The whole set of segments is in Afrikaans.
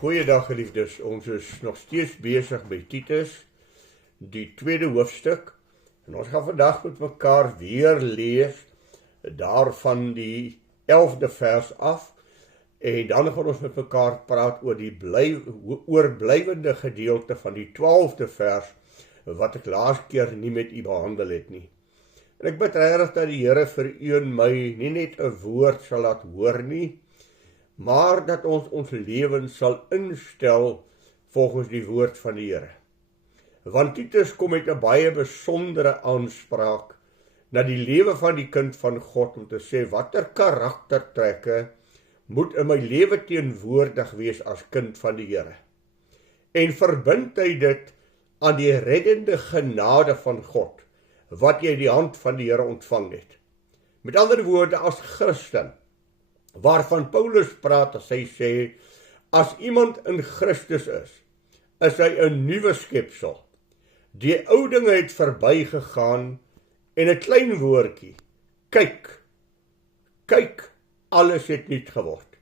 Goeiedag geliefdes, ons is nog steeds besig by Titus, die tweede hoofstuk, en ons gaan vandag met mekaar weer lees, daarvan die 11de vers af, en dan gaan ons met mekaar praat oor die oorblywende gedeelte van die 12de vers, wat ek laas keer nie met u behandel het nie. En ek bid regtig dat die Here vir u en my nie net 'n woord sal laat hoor nie, maar dat ons lewens sal instel volgens die woord van die Here. Want Titus kom met 'n baie besondere aanspraak na die lewe van die kind van God, om te sê watter karaktertrekke moet in my lewe teenwoordig wees as kind van die Here. En verbind hy dit aan die reddende genade van God, wat jy die hand van die Here ontvang het. Met ander woorde, as Christen, waarvan Paulus praat as hy sê, as iemand in Christus is hy 'n nuwe skepsel. Die ou dinge het verbygegaan en 'n klein woordjie, kyk, alles het nuut geword.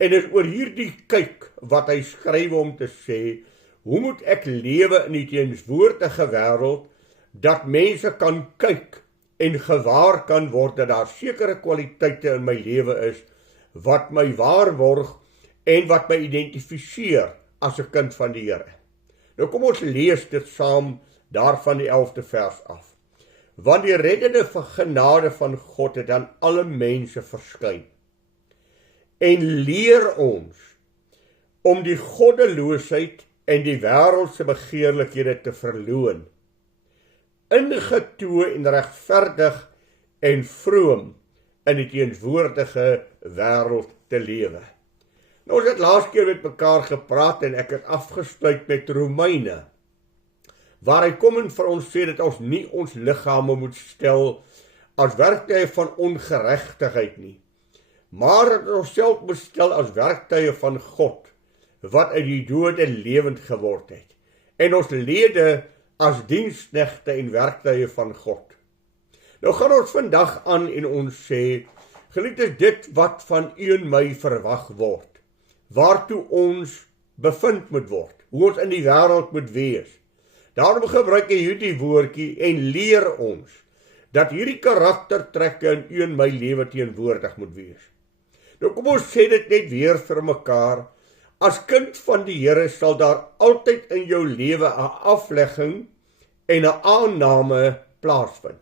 En dit is oor hierdie kyk wat hy skryf om te sê, hoe moet ek lewe in die teenswoordige wêreld, dat mense kan kyk en gewaar kan word dat daar sekere kwaliteite in my lewe is, wat my waarborg en wat my identifiseer as 'n kind van die Here. Nou kom ons lees dit saam daarvan die 11de vers af. Want die reddende genade van God het aan alle mense verskyn en leer ons om die goddeloosheid en die wêreldse begeerlikhede te verloon, ingetoe en regverdig en vroom in die teenswoordige wêreld te lewe. Nou ons het laas keer met mekaar gepraat en ek het afgesluit met Romeine, waar hy kom en vir ons sê dat ons nie ons liggame moet stel as werktuie van ongeregtigheid nie, maar dat ons self moet stel as werktuie van God, wat uit die dode lewend geword het, en ons lede as diensknegte en werktuie van God. Nou gaan ons vandag aan en ons sê, geliefdes, dit wat van u en my verwag word, waartoe ons bevind moet word, hoe ons in die wêreld moet wees. Daarom gebruik hy hierdie woordjie en leer ons, dat hierdie karaktertrekke in u en my lewe teenwoordig moet wees. Nou kom ons sê dit net weer vir mekaar, as kind van die Here sal daar altyd in jou lewe 'n aflegging en 'n aanname plaasvind.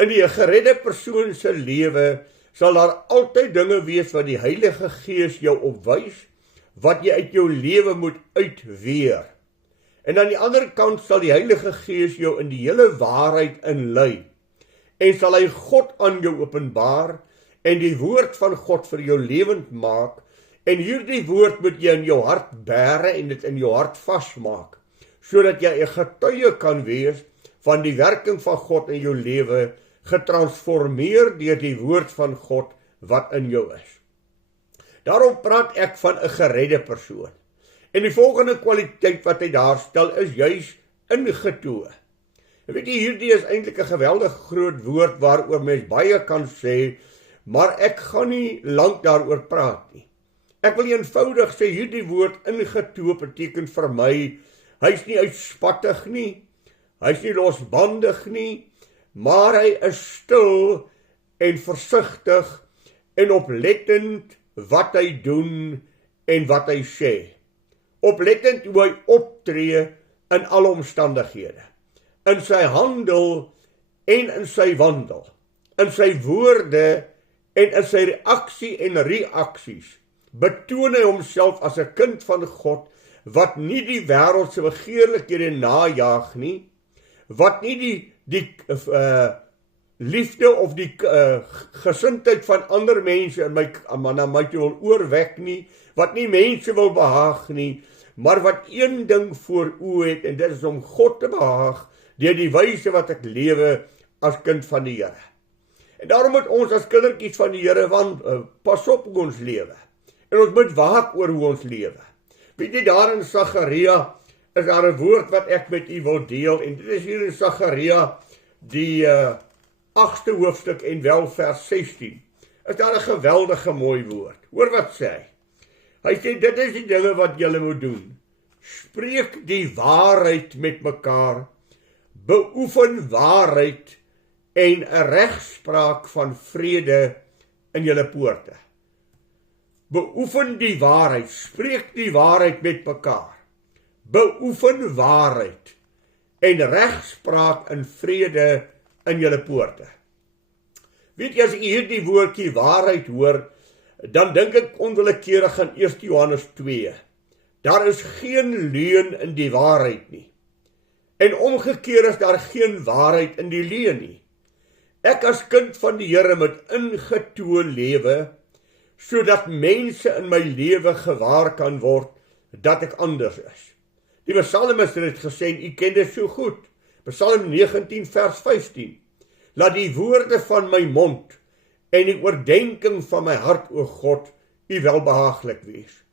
In die geredde persoon se lewe sal daar altyd dinge wees wat die Heilige Gees jou opwys, wat jy uit jou lewe moet uitweer. En aan die ander kant sal die Heilige Gees jou in die hele waarheid inlei, en sal hy God aan jou openbaar, en die woord van God vir jou lewend maak, en hierdie woord moet jy in jou hart bære en dit in jou hart vasmaak, sodat jy 'n getuie kan wees van die werking van God in jou lewe, getransformeer deur die woord van God wat in jou is. Daarom praat ek van 'n geredde persoon. En die volgende kwaliteit wat hy daar stel is juis ingetoe. En weet jy, hierdie is eintlik 'n geweldig groot woord waaroor mens baie kan sê, maar ek gaan nie lank daaroor praat nie. Ek wil eenvoudig sê, hierdie woord ingetoe beteken vir my, hy's nie uitspattig nie, hy's nie losbandig nie, maar hy is stil en versigtig en oplettend wat hy doen en wat hy sê. Oplettend hoe hy optree in alle omstandighede, in sy handel en in sy wandel, in sy woorde en in sy reaksie en reaksies, betoon hy homself as 'n kind van God, wat nie die wêreldse begeerlikhede najaag nie, wat nie die liefde of die gesindheid van ander mense na my toe wil oorwek nie, wat nie mense wil behaag nie, maar wat een ding voor oë het, en dit is om God te behaag, deur die wyse wat ek lewe as kind van die Here. En daarom moet ons as kindertjies van die Here pas op hoe ons lewe, en ons moet waak oor hoe ons lewe. Weet jy, daar in Sagaria is daar 'n woord wat ek met u wil deel, en dit is hier in Sagaria, die 8ste hoofstuk en wel vers 16, is daar 'n geweldige mooi woord. Hoor wat sê hy. Hy sê, dit is die dinge wat julle moet doen. Spreek die waarheid met mekaar, beoefen waarheid en 'n regspraak van vrede in julle poorte. Beoefen die waarheid, spreek die waarheid met mekaar, beoefen waarheid en regspraak in vrede in julle poorte. Weet jy, as jy hierdie woordjie waarheid hoor, dan dink ek onwillekeurig aan 1 Johannes 2. Daar is geen leuen in die waarheid nie. En omgekeer is daar geen waarheid in die leuen nie. Ek as kind van die Here moet ingetoe lewe, sodat mense in my lewe gewaar kan word, dat ek anders is. Die psalmis het gesê, en u ken dit so goed, Psalm 19 vers 15, laat die woorde van my mond, en die oordenking van my hart, o God, u welbehaaglik wees.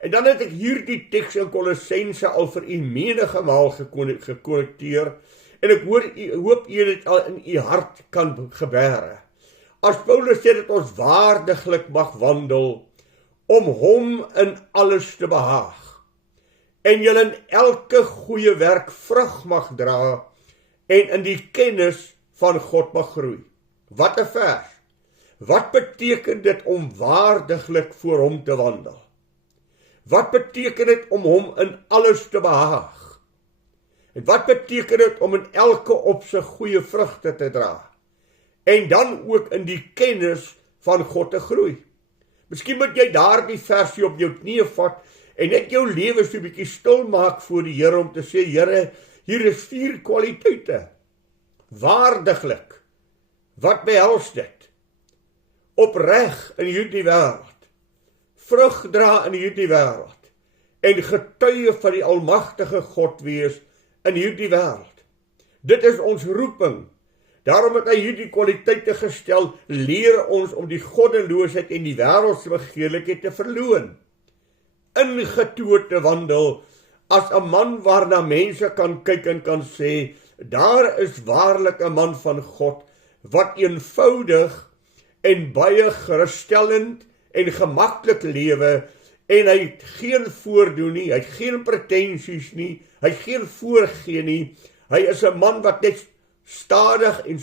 En dan het ek hierdie teks in Kolossense al vir u menige maal gekonnekteer, en ek hoop u dit al in u hart kan gebere. As Paulus sê dat ons waardiglik mag wandel, om hom in alles te behaag, en julle in elke goeie werk vrug mag dra, en in die kennis van God mag groei. Wat 'n vers! Wat beteken dit om waardiglik voor hom te wandel? Wat beteken dit om hom in alles te behaag? En wat beteken dit om in elke opsig goeie vrugte te dra? En dan ook in die kennis van God te groei. Miskien moet jy daardie versie op jou knieë vat en net jou lewe so 'n bietjie stil maak voor die Here om te sê, Here, hier is 4 kwaliteite. Waardiglik. Wat behels dit? Opreg in hierdie wêreld. Vrug dra in hierdie wêreld. En getuie van die almagtige God wees in hierdie wêreld. Dit is ons roeping. Daarom het hy hierdie kwaliteite gestel, leer ons om die goddeloosheid en die wêreldse begeerlikheid te verloon. Ingetoe te wandel, as 'n man waarna mense kan kyk en kan sê, daar is waarlik 'n man van God, wat eenvoudig en baie geruststellend en gemaklik lewe, en hy het geen voordoen nie, hy het geen pretensies nie, hy het geen voorgee nie, hy is 'n man wat net stadig en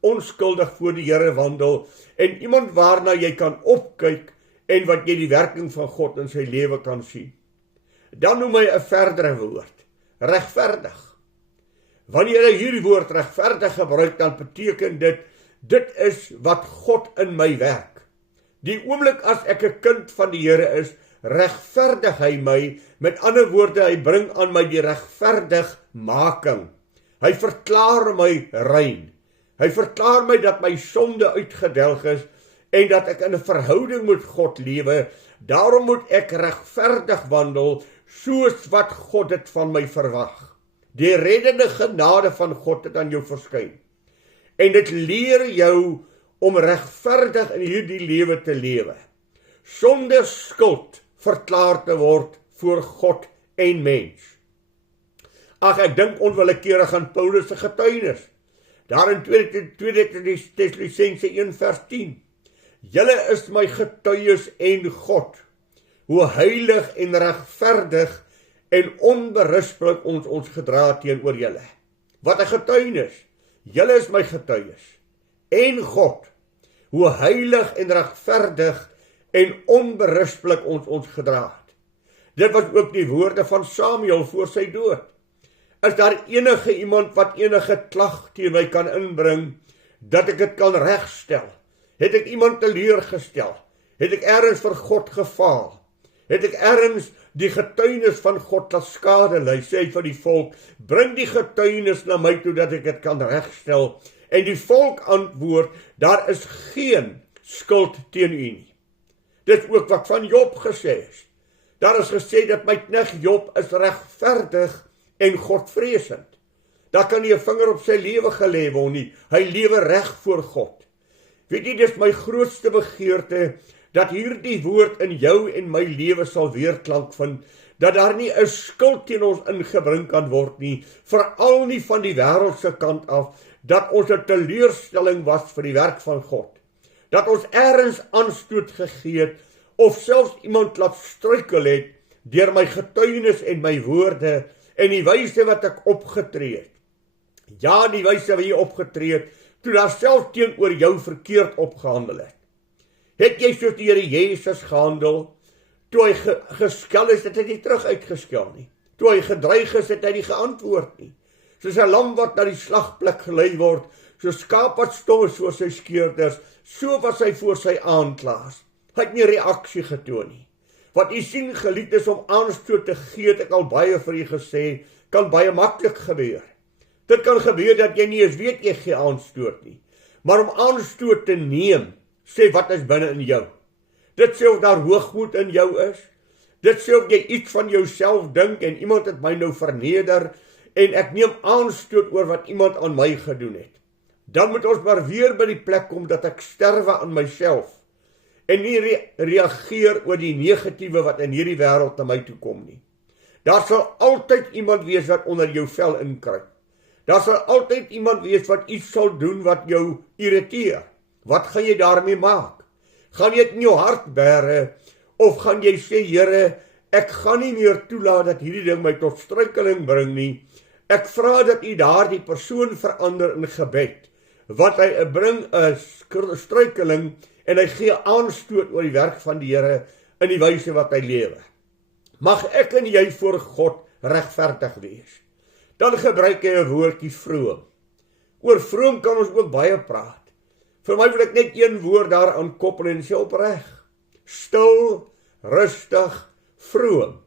onskuldig voor die Here wandel, en iemand waarna jy kan opkyk, en wat jy die werking van God in sy lewe kan sien. Dan noem hy 'n verdere woord, regverdig. Wanneer hy hierdie woord regverdig gebruik, dan beteken dit is wat God in my werk. Die oomblik as ek 'n kind van die Here is, regverdig hy my, met ander woorde, hy bring aan my die regverdigmaking. Hy verklaar my rein. Hy verklaar my dat my sonde uitgedelg is, en dat ek in 'n verhouding met God lewe. Daarom moet ek regverdig wandel, soos wat God dit van my verwag. Die reddende genade van God het aan jou verskyn. En dit leer jou om regverdig in hierdie lewe te lewe, sonder skuld verklaar te word voor God en mens. Ag, ek dink onwillekeurig aan Paulus se getuienis. Daar in 2 Tessalonisense 1 vers 10. Julle is my getuies en God, hoe heilig en regverdig en onberispelik ons gedra teenoor julle. Wat 'n getuienis! Julle is my getuies en God, hoe heilig en regverdig en onberispelik ons gedra het. Dit was ook die woorde van Samuel voor sy dood. Is daar enige iemand wat enige klag teen my kan inbring, dat ek dit kan regstel? Het ek iemand teleurgestel? Het ek ergens vir God gefaal? Het ek ergens die getuienis van God laat skade ly? Sê hy vir die volk, bring die getuienis na my toe dat ek dit kan regstel. En die volk antwoord, daar is geen skuld teen u nie. Dit is ook wat van Job gesê is. Daar is gesê dat my knegt Job is regverdig en godvreesend. Daar kan nie 'n vinger op sy lewe gelê word nie. Hy lewe reg voor God. Weet jy, dis my grootste begeerte, dat hierdie woord in jou en my lewe sal weerklank vind, dat daar nie 'n skuld teen ons ingebring kan word nie, veral nie van die wêreldse kant af, dat ons 'n teleurstelling was vir die werk van God, dat ons ergens aanstoot gegee het, of selfs iemand laat struikel het deur my getuienis en my woorde en die wyse wat ek opgetree het. Ja, die wyse wat jy opgetree het, toe daar self teenoor jou verkeerd opgehandel het. Het jy soos die Here Jesus gehandel? Toe hy geskel is, het hy nie terug uitgeskel nie. Toe hy gedreig is, het hy nie geantwoord nie. Soos 'n lam wat na die slagplek gelei word, so skaap wat stom is voor sy skeerders, so was hy voor sy aanklaers. Hy het nie reaksie getoon nie. Wat u sien gelied is om aanstoot te gee, het ek al baie vir u gesê, kan baie maklik gebeur. Dit kan gebeur dat jy nie eens weet jy gee aanstoot nie. Maar om aanstoot te neem, sê wat is binne in jou. Dit sê of daar hoogmoed in jou is. Dit sê of jy iets van jouself dink en iemand het my nou verneder en ek neem aanstoot oor wat iemand aan my gedoen het. Dan moet ons maar weer by die plek kom dat ek sterwe aan myself en nie reageer oor die negatiewe wat in hierdie wêreld na my toe kom nie. Daar sal altyd iemand wees wat onder jou vel inkruip. Daar sal altyd iemand wees wat iets sal doen wat jou irriteer. Wat gaan jy daarmee maak? Gaan jy dit in jou hart bære, of gaan jy sê, Here, ek gaan nie meer toelaat dat hierdie ding my tot struikeling bring nie. Ek vra dat u daardie persoon verander in gebed, wat hy bring 'n struikeling en hy gee aanstoot oor die werk van die Here in die wyse wat hy lewe. Mag ek en jy voor God regverdig wees. Dan gebruik hy 'n woordjie vroom. Oor vroom kan ons ook baie praat. Vir my wil ek net een woord daaraan koppel en sê opreg. Stil, rustig, vroom.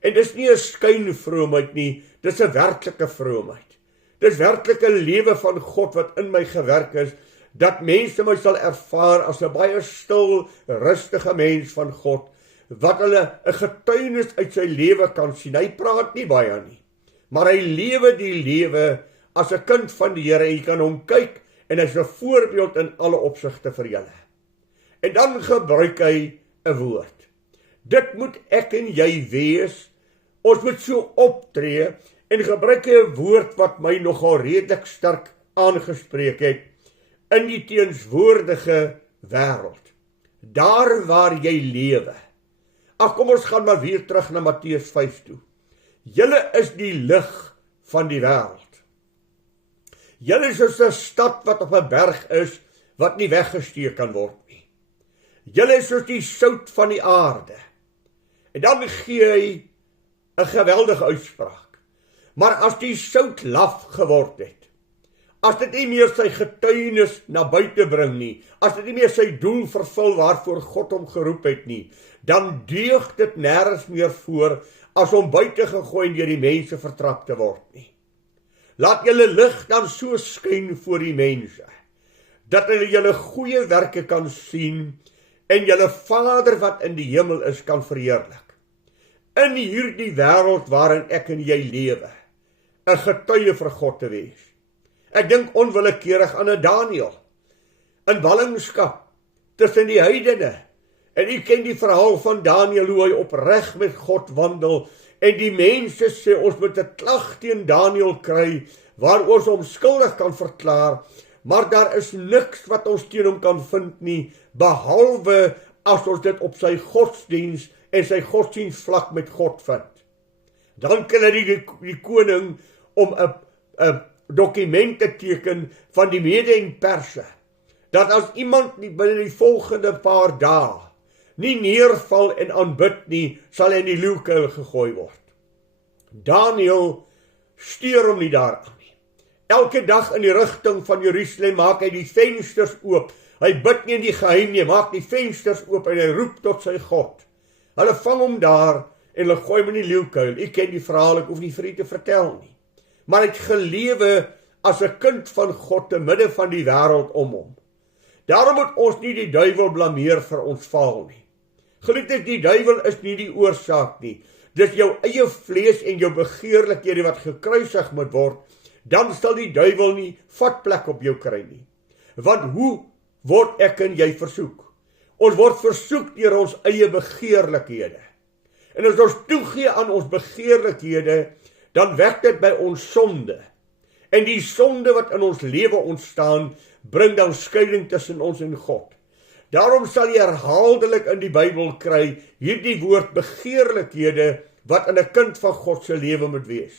En dis nie 'n skynvroomheid nie, dis 'n werklike vroomheid. Dis werklik 'n lewe van God wat in my gewerk is, dat mense my sal ervaar as 'n baie stil, rustige mens van God, wat hulle 'n getuienis uit sy lewe kan sien. Hy praat nie baie nie, maar hy lewe die lewe as 'n kind van die Here. Jy kan hom kyk en hy is 'n voorbeeld in alle opsigte vir julle. En dan gebruik hy 'n woord. Dit moet ek en jy wees. Ons moet so optree en gebruik hy 'n woord wat my nogal redelik sterk aangespreek het in die teenswoordige wêreld. Daar waar jy lewe. Ag, kom ons gaan maar weer terug na Matteus 5 toe. Julle is die lig van die wêreld. Julle is soos 'n stad wat op 'n berg is, wat nie weggesteek kan word nie. Julle is soos die sout van die aarde. En dan gee hy 'n geweldige uitspraak. Maar as die sout laf geword het, as dit nie meer sy getuienis na buite bring nie, as dit nie meer sy doel vervul waarvoor God hom geroep het nie, dan deug dit nêrens meer voor as om buite gegooi en deur die mense vertrap te word nie. Laat julle lig dan so skyn voor die mense, dat hulle julle goeie werke kan sien en julle Vader wat in die hemel is kan verheerlik. In hierdie wêreld waarin ek en jy lewe, 'n getuie vir God te wees. Ek dink onwillekeurig aan 'n Daniël, in ballingskap, tussen die heidene, en u ken die verhaal van Daniël, hoe hy opreg met God wandel, en die mense sê, ons moet 'n klag teen Daniël kry, waar ons hom skuldig kan verklaar, maar daar is niks wat ons teen hom kan vind nie, behalwe as ons dit op sy godsdiens en sy godsdienstvlak met God vind. Dan kan hy die koning om 'n dokument te teken van die Mede en Perse, dat as iemand nie binne die volgende paar dae nie neerval en aanbid nie, sal hy in die leeukuil gegooi word. Daniël steur hom nie daaraan nie. Elke dag in die rigting van Jerusalem maak hy die vensters oop. Hy bid nie in die geheim nie, maak die vensters oop en hy roep tot sy God. Hulle vang hom daar en hulle gooi hom in die leeukuil. Ek ken die verhaal, ek hoef nie vir u te vertel nie. Maar hy het gelewe as 'n kind van God te midde van die wêreld om hom. Daarom moet ons nie die duiwel blameer vir ons faal nie. Geliefdes, die duiwel is nie die oorsaak nie. Dis jou eie vlees en jou begeerlikhede wat gekruisig moet word. Dan sal die duiwel nie vatplek op jou kry nie. Want hoe word ek en jy versoek? Ons word versoek deur ons eie begeerlikhede. En as ons toegee aan ons begeerlikhede, dan werk dit by ons sonde. En die sonde wat in ons lewe ontstaan, bring dan skeiding tussen ons en God. Daarom sal jy herhaaldelik in die Bybel kry hierdie woord begeerlikhede wat in 'n kind van God se lewe moet wees.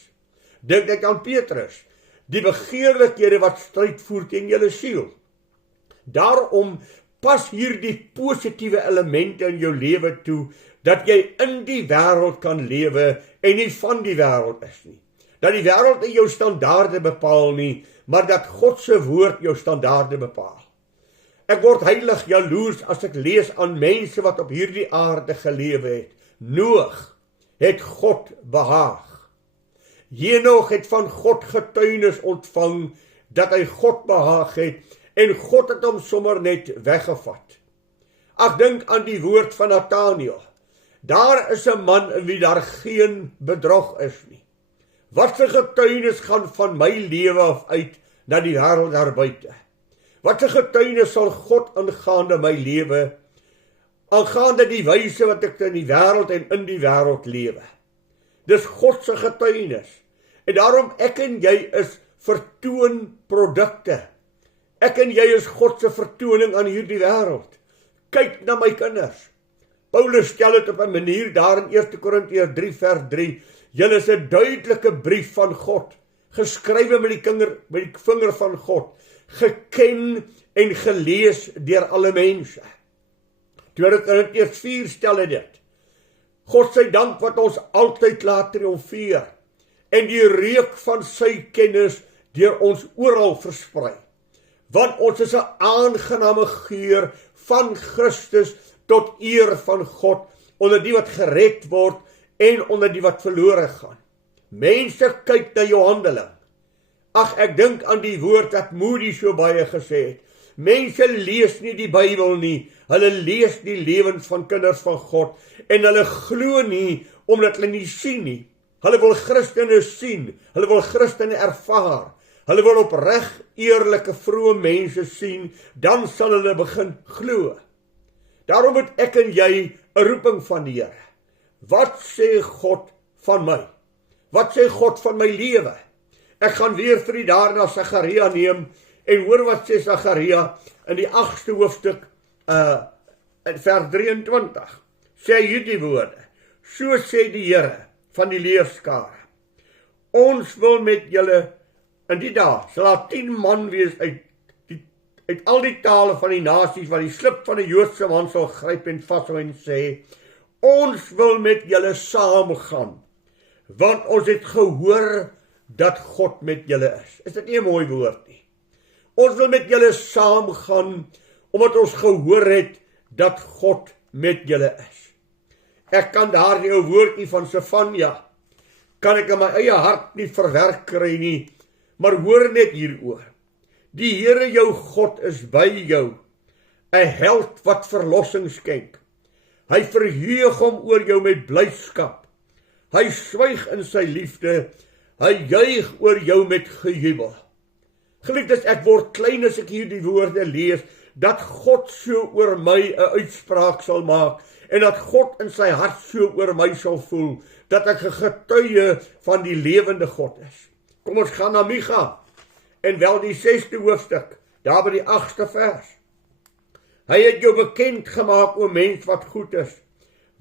Dink ek aan Petrus, die begeerlikhede wat stryd voer teen julle siel. Daarom pas hierdie positiewe elemente in jou lewe toe, dat jy in die wêreld kan lewe en nie van die wêreld is nie. Dat die wêreld nie jou standaarde bepaal nie, maar dat God se woord jou standaarde bepaal. Ek word heilig jaloers as ek lees aan mense wat op hierdie aarde gelewe het. Noag het God behaag. Henog het van God getuienis ontvang dat hy God behaag het en God het hom sommer net weggevat. Ag, dink aan die woord van Nathanael. Daar is 'n man in wie daar geen bedrog is nie. Wat 'n getuienis gaan van my lewe af uit na die wêreld daar buite? Wat 'n getuienis sal God aangaande my lewe, aangaande die wyse wat ek in die wêreld en in die wêreld lewe? Dis God se getuienis. En daarom ek en jy is vertoonprodukte. Ek en jy is God se vertoning aan hierdie wêreld. Kyk na my kinders. Paulus stel dit op 'n manier daar in 1 Korintiërs 3 vers 3. Julle is 'n duidelike brief van God, geskrywe met die vinger van God, geken en gelees deur alle mense. 2 Korintiërs 4 stel dit. God sy dank wat ons altyd laat triomfeer en die reuk van sy kennis deur ons oral versprei. Want ons is 'n aangename geur van Christus tot eer van God onder die wat gered word en onder die wat verlore gaan. Mense kyk na jou handeling. Ag, ek dink aan die woord wat Moody so baie gesê het. Mense lees nie die Bybel nie, hulle lees die lewens van kinders van God en hulle glo nie omdat hulle nie sien nie. Hulle wil Christene sien, hulle wil Christene ervaar. Hulle wil opreg eerlike vrome mense sien, dan sal hulle begin glo. Daarom moet ek en jy 'n roeping van die Here. Wat sê God van my? Wat sê God van my lewe? Ek gaan weer vir die daar na Sagaria neem en hoor wat sê Sagaria in die 8ste hoofstuk in vers 23. Sê hierdie woorde: So sê die Here van die leerskare, ons wil met julle in die dae sal daar 10 man wees uit al die tale van die nasies wat die slip van 'n Joodse man sal gryp en vashou en sê, ons wil met julle saamgaan, want ons het gehoor dat God met julle is. Is dit nie 'n mooi woord nie? Ons wil met julle saamgaan, omdat ons gehoor het dat God met julle is. Ek kan daardie ou woordjie van Sefanja, kan ek in my eie hart nie verwerk kry nie, maar hoor net hieroor. Die Here jou God is by jou, 'n held wat verlossing skenk. Hy verheug hom oor jou met blydskap. Hy swyg in sy liefde, hy juig oor jou met gejubel. Geliefdes, ek word klein as ek hierdie woorde lees, dat God so oor my 'n uitspraak sal maak, en dat God in sy hart so oor my sal voel, dat ek 'n getuie van die lewende God is. Kom ons gaan na Micha, en wel die 6ste hoofstuk, daar by die 8ste vers. Hy het jou bekend gemaak, o mens wat goed is.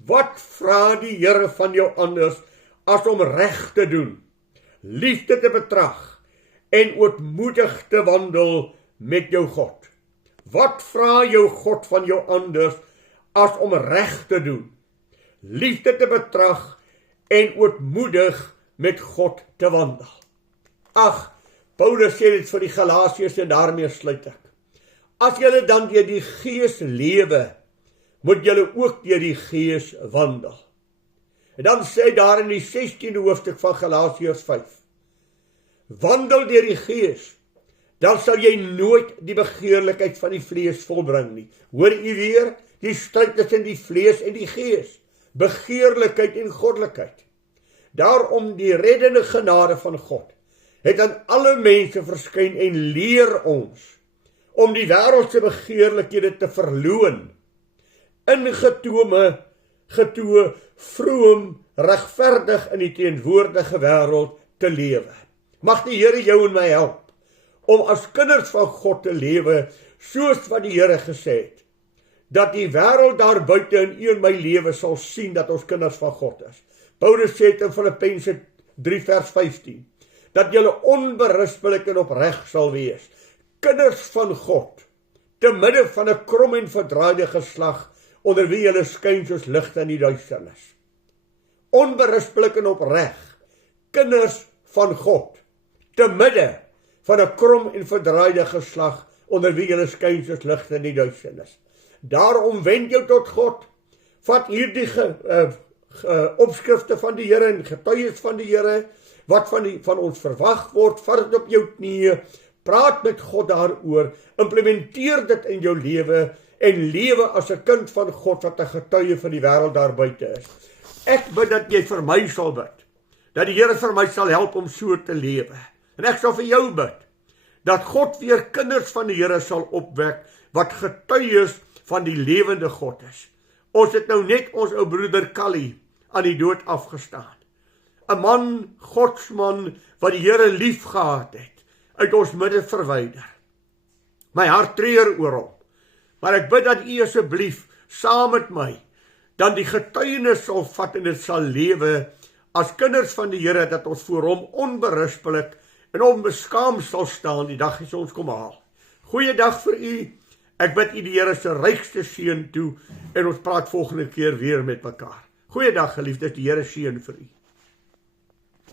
Wat vra die Here van jou anders, as om reg te doen, liefde te betrag, en ootmoedig te wandel met jou God? Wat vra jou God van jou anders, as om reg te doen, liefde te betrag, en ootmoedig met God te wandel? Ag, Paulus sê dit vir die Galasiërs en daarmee sluit ek. As julle dan deur die Gees lewe, moet julle ook deur die Gees wandel. En dan sê daar in die 16de hoofstuk van Galasiërs 5, wandel deur die Gees, dan sal jy nooit die begeerlikheid van die vlees volbring nie. Hoor u weer, die stryd tussen die vlees en die Gees, begeerlikheid en goddelikheid. Daarom die reddende genade van God het aan alle mense verskyn en leer ons om die wêreldse begeerlikhede te verloon, ingetoe, vroom, regverdig in die teenwoordige wêreld te lewe. Mag die Here jou en my help om as kinders van God te lewe, soos wat die Here gesê het. dat die wêreld daar buite in u en my lewe sal sien dat ons kinders van God is. Paulus sê dit in Filippense 3 vers 15, dat julle onberispelik en opreg sal wees, kinders van God, te midde van 'n krom en verdraaide geslag, onder wie julle skyn soos ligte in die duisternis. Onberispelik en opreg, kinders van God, te midde van 'n krom en verdraaide geslag, onder wie julle skyn soos ligte in die duisternis. Daarom wend jou tot God, vat hierdie opskrifte van die Here en getuies van die Here, wat van ons verwag word, vat dit op jou knieë, praat met God daaroor, implementeer dit in jou lewe, en lewe as 'n kind van God, wat 'n getuie van die wêreld daar buite is. Ek bid dat jy vir my sal bid, dat die Here vir my sal help om so te lewe, en ek sal vir jou bid, dat God weer kinders van die Here sal opwek, wat getuies van die lewende God is. Ons het nou net ons ou broeder Callie aan die dood afgestaan. 'n man, Godsman, wat die Here lief gehad het, uit ons midde verwyder. My hart treur oor hom, maar ek bid dat u asseblief saam met my dan die getuienis sal vat en dit sal lewe as kinders van die Here, dat ons voor hom onberispelik en onbeskaamd sal staan die dag as ons kom haal. Goeiedag vir u. Ek bid u die Here se rykste seën toe en ons praat volgende keer weer met mekaar. Goeiedag geliefdes, die Here seën vir u.